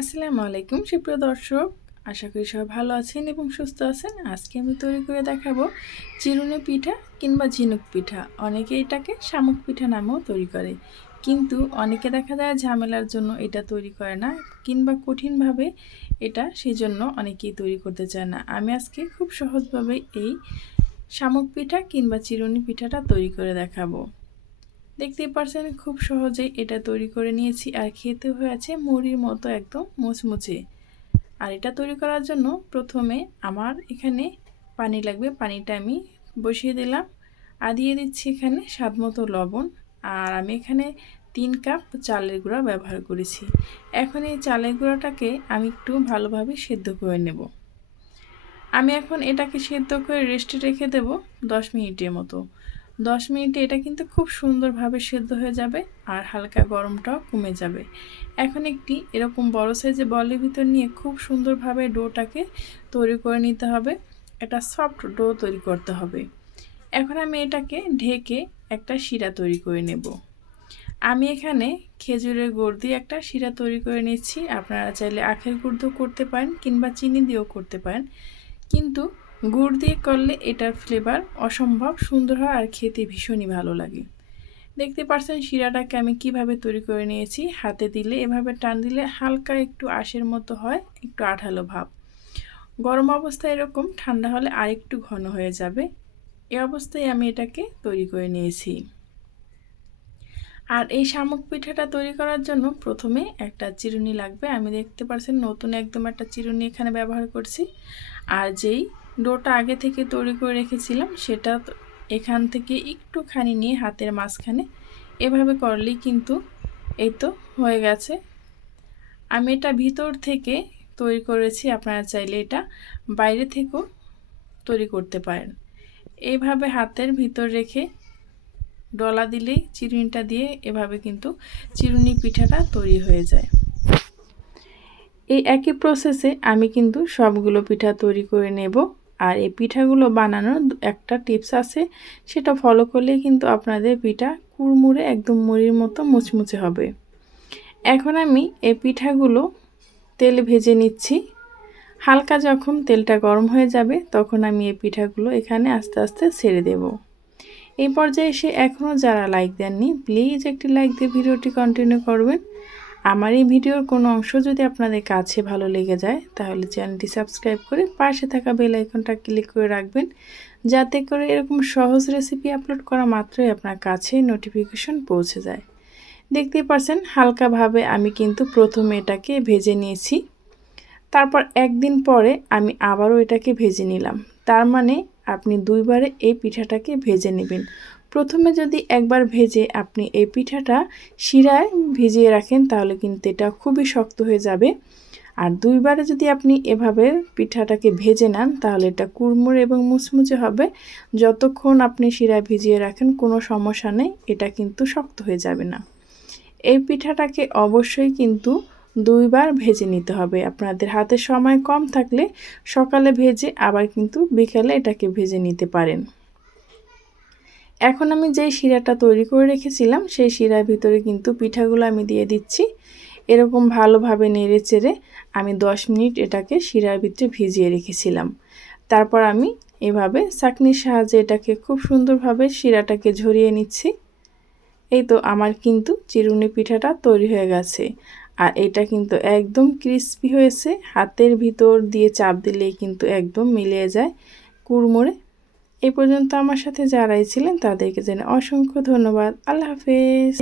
আসসালামু আলাইকুম সুপ্রিয় দর্শক, আশা করি সবাই ভালো আছেন এবং সুস্থ আছেন। আজকে আমি তৈরি করে দেখাবো চিরুনি পিঠা কিংবা ঝিনুক পিঠা। অনেকে এটাকে শামুক পিঠা নামেও তৈরি করে, কিন্তু অনেকে দেখা যায় ঝামেলার জন্য এটা তৈরি করে না কিংবা কঠিনভাবে এটা, সেই জন্য অনেকেই তৈরি করতে চায় না। আমি আজকে খুব সহজভাবে এই শামুক পিঠা কিংবা চিরুনি পিঠাটা তৈরি করে দেখাবো। দেখতেই পারছেন খুব সহজেই এটা তৈরি করে নিয়েছি, আর খেতে হয়েছে মুড়ির মতো একদম মুচমুচে। আর এটা তৈরি করার জন্য প্রথমে আমার এখানে পানি লাগবে, পানিটা আমি বসিয়ে দিলাম আর দিয়ে দিচ্ছি এখানে স্বাদমতো লবণ। আর আমি এখানে 3 কাপ চালের গুঁড়া ব্যবহার করেছি। এখন এই চালের গুঁড়াটাকে আমি একটু ভালোভাবে সেদ্ধ করে নেব। আমি এখন এটাকে সেদ্ধ করে রেস্টে রেখে দেব 10 মিনিটের মতো। 10 মিনিটে এটা কিন্তু খুব সুন্দরভাবে সেদ্ধ হয়ে যাবে আর হালকা গরমটাও কমে যাবে। এখন একটি এরকম বড় সাইজের বলের ভিতর নিয়ে খুব সুন্দরভাবে ডোটাকে তৈরি করে নিতে হবে। একটা সফট ডো তৈরি করতে হবে। এখন আমি এটাকে ঢেকে একটা শিরা তৈরি করে নেব। আমি এখানে খেজুরের গুড় দিয়ে একটা শিরা তৈরি করে নিচ্ছি। আপনারা চাইলে আখের গুড় দিয়েও করতে পারেন কিংবা চিনি দিয়েও করতে পারেন, কিন্তু গুড় দিয়ে করলে এটার ফ্লেভার অসম্ভব সুন্দর হয় আর খেতে ভীষণই ভালো লাগে। দেখতে পাচ্ছেন শিরাটাকে আমি কিভাবে তৈরি করে নিয়েছি। হাতে দিলে এভাবে টান দিলে হালকা একটু আঁশের মতো হয়, একটু আঠালো ভাব। গরম অবস্থায় এরকম, ঠান্ডা হলে আরেকটু ঘন হয়ে যাবে। এই অবস্থায় আমি এটাকে তৈরি করে নিয়েছি। আর এই শামুক পিঠাটা তৈরি করার জন্য প্রথমে একটা চিরুনি লাগবে। আমি দেখতে পাচ্ছেন নতুন একদম একটা চিরুনি এখানে ব্যবহার করছি। আর যেই ডোটা আগে থেকে তৈরি করে রেখেছিলাম সেটা এখান থেকে একটুখানি নিয়ে হাতের মাঝখানে এভাবে করলেই কিন্তু এই তো হয়ে গেছে। আমি এটা ভিতর থেকে তৈরি করেছি, আপনারা চাইলে এটা বাইরে থেকেও তৈরি করতে পারেন। এইভাবে হাতের ভিতর রেখে ডলা দিলেই চিরুনিটা দিয়ে এভাবে কিন্তু চিরুনি পিঠাটা তৈরি হয়ে যায়। এই একই প্রসেসে আমি কিন্তু সবগুলো পিঠা তৈরি করে নেব। আর এই পিঠাগুলো বানানোর একটা টিপস আছে, সেটা ফলো করলেই কিন্তু আপনাদের পিঠা কুড়মুড়ে একদম মুড়ির মতো মুচমুচে হবে। এখন আমি এই পিঠাগুলো তেলে ভেজে নিচ্ছি। হালকা যখন তেলটা গরম হয়ে যাবে তখন আমি এই পিঠাগুলো এখানে আস্তে আস্তে ছেড়ে দেব। এই পর্যায়ে এসে এখনও যারা লাইক দেননি, প্লিজ একটি লাইক দিয়ে ভিডিওটি কন্টিনিউ করবেন। আমার এই ভিডিওর কোনো অংশ যদি আপনাদের কাছে ভালো লেগে যায় তাহলে চ্যানেলটি সাবস্ক্রাইব করে পাশে থাকা বেল আইকনটা ক্লিক করে রাখবেন, যাতে করে এরকম সহজ রেসিপি আপলোড করা মাত্রই আপনার কাছে নোটিফিকেশন পৌঁছে যায়। দেখতেই পাচ্ছেন হালকাভাবে আমি কিন্তু প্রথমে এটাকে ভেজে নিয়েছি। তারপর একদিন পরে আমি আবারও এটাকে ভেজে নিলাম। তার মানে আপনি দুইবারে এই পিঠাটাকে ভেজে নেবেন। প্রথমে যদি একবার ভেজে আপনি এই পিঠাটা শিরায় ভিজিয়ে রাখেন তাহলে কিন্তু এটা খুবই শক্ত হয়ে যাবে। আর দুইবারে যদি আপনি এভাবে পিঠাটাকে ভেজে নেন তাহলে এটা কুড়মুড়ে এবং মুচমুচে হবে। যতক্ষণ আপনি শিরায় ভিজিয়ে রাখেন কোনো সমস্যা নেই, এটা কিন্তু শক্ত হয়ে যাবে না। এই পিঠাটাকে অবশ্যই কিন্তু দুইবার ভেজে নিতে হবে। আপনাদের হাতে সময় কম থাকলে সকালে ভেজে আবার কিন্তু বিকেলে এটাকে ভেজে নিতে পারেন। এখন আমি যেই শিরাটা তৈরি করে রেখেছিলাম সেই শিরার ভিতরে কিন্তু পিঠাগুলো আমি দিয়ে দিচ্ছি। এরকম ভালোভাবে নেড়ে চেড়ে আমি 10 মিনিট এটাকে শিরার ভিতরে ভিজিয়ে রেখেছিলাম। তারপর আমি এভাবে ছাঁকনির সাহায্যে এটাকে খুব সুন্দরভাবে শিরাটাকে ঝরিয়ে নিচ্ছি। এই তো আমার কিন্তু চিরুনি পিঠাটা তৈরি হয়ে গেছে। আর এটা কিন্তু একদম ক্রিস্পি হয়েছে, হাতের ভিতর দিয়ে চাপ দিলেই কিন্তু একদম মিলিয়ে যায় কুড়মুড়ে। এই পর্যন্ত আমার সাথে যারাই ছিলেন তাদেরকে জানাই অসংখ্য ধন্যবাদ। আল্লাহ হাফেজ।